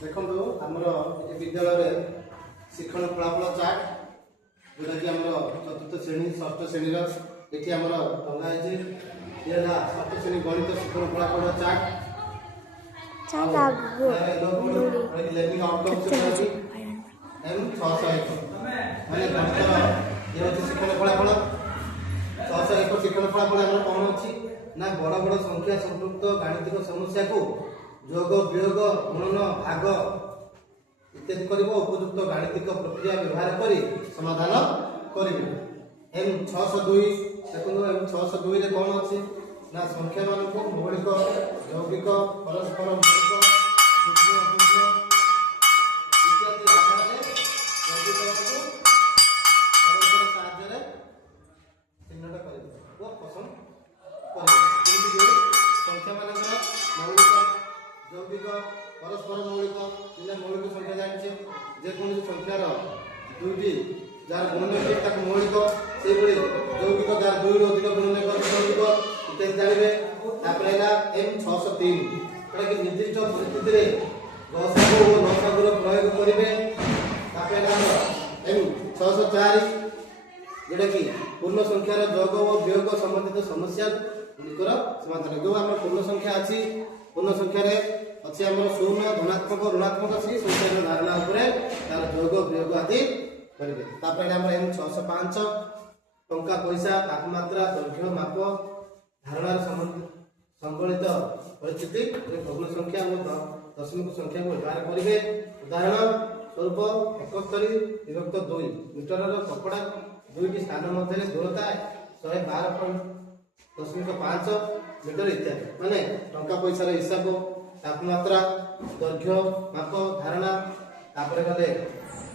देखो आमर विद्यालय शिक्षण फलाफल चार्ट जोटा कि चतुर्थ श्रेणी षष्ठ श्रेणी ये आमर टंगाई षष्ठ श्रेणी गणित शिक्षण फलाफल चार्ट लर्निंग आउटकम एवं 601 माने गणितर ये होची शिक्षण फलाफल 601 शिक्षण फलाफल आमर कौन अच्छी ना बड़ बड़ संख्या संपृक्त गाणितिक समस्या को जोग वियोग गुणन भाग इत्यादि करिबो उपयुक्त गाणितिक प्रक्रिया व्यवहार करी समाधान करिबो। एम 602 देखो एम 602 रे कोन अछि ना संख्या मान को मौलिक यौगिक परस्पर मौलिक बुद्धि अबुद्धि इत्यादि आधार रे यौगिक को परस्पर साहाय्य रे चिन्हट करिबो वो पसंद करिबो। संख्या मान मौलिक यौगिक परस्पर मौलिक मौलिक संख्या जानिछे जेकोसी संख्यार दुईटी जार गुणन तक मौलिक से यौगिक जार दुई अधिक गुणन मौलिक इत्यादि जानिबे। तापर एम 603 एटा कि निर्दिष्ट परिस्थिति रे गसागु और लसागु रो प्रयोग करिवे। तापर एम 604 जेटा कि पूर्ण संख्यार योग और वियोग संबंधित समस्या गुलिकर समाधान जो आम पूर्ण संख्या अछि पूर्ण संख्या रे अच्छे आम शून्य धनात्मक ऋणात्मक से संख्यार धारणा उपरे तार योग वियोग आदि करेंगे। तापर आम एम 605 टंका पैसा तापमात्रा दैर्घ्य माप धारणा संबंधित परिस्थिति भग्न संख्या और दशमिक संख्या को व्यवहार करेंगे। उदाहरण स्वरूप 71 विभक्त 2 मीटर कपड़ा दुईटी स्थान मध्य दूरता 112.5 मीटर इत्यादि माने टंका पैसा हिसाब तापमात्रा दैर्घ्य माप धारणा तापर गले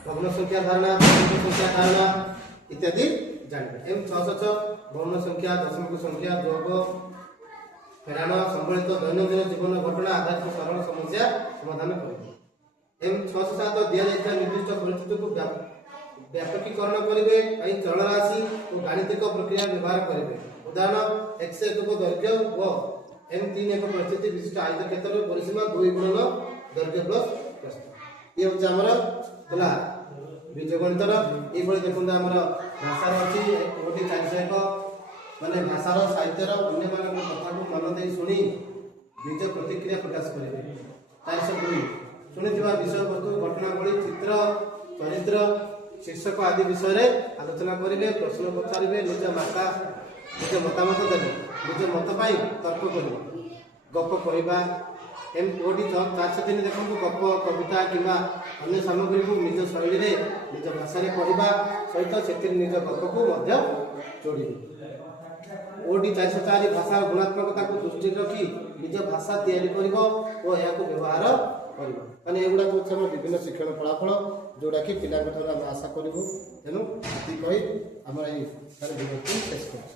भग्न संख्या धारणा दशमिक संख्या धारणा इत्यादि जानिबे। एम 606 भग्न संख्या दशमिक संख्या योग फेराण संबंधित दैनंदिन जीवन घटना आधारित सरल समस्या समाधान करिबे। एम 607 दिया जायता निर्दिष्ट परिस्थिति को व्यापकीकरण करिबे आई चल राशि और गाणितिक प्रक्रिया व्यवहार करिबे। उदाहरण x को दैर्घ्य व एम 3 एक परिस्थिति विशिष्ट आयत क्षेत्र परिसीमा 2 गुणन दैर्घ्य प्लस प्रस्थ ये होचा हमर होला बीजगणितर ए भଳି देखंदा हमर भाषा अछि ओटी 401 माने भाषार साहित्यर अन्य मान कथा को मन दे सुनी बीज प्रतिक्रिया प्रकाश करिवे। 402 सुनिथिबा विषय वस्तु घटनावली चित्र चरित्र शीर्षक आदि विषय रे आलोचना करिवे प्रश्न पचारिवे निज मतामत देवे निज मत पाई तर्क करिवे गप कहवा। एम 403 देखो गप कविता किंवा अन्य सामग्री को निज शैली रे निज भाषा रे कहवा सहित से निज गप को मध्य जोड़िबे। ओडी 404 भाषा गुणात्मकता को दृष्टि रखी निज भाषा तैयारी करिवो और या को व्यवहार करिवो माने एगुडा को हम विभिन्न शिक्षण फलाफल जोडा कि पिला आशा करिवो तेनु कहि हमर एई तार विभक्ति शेष करछ।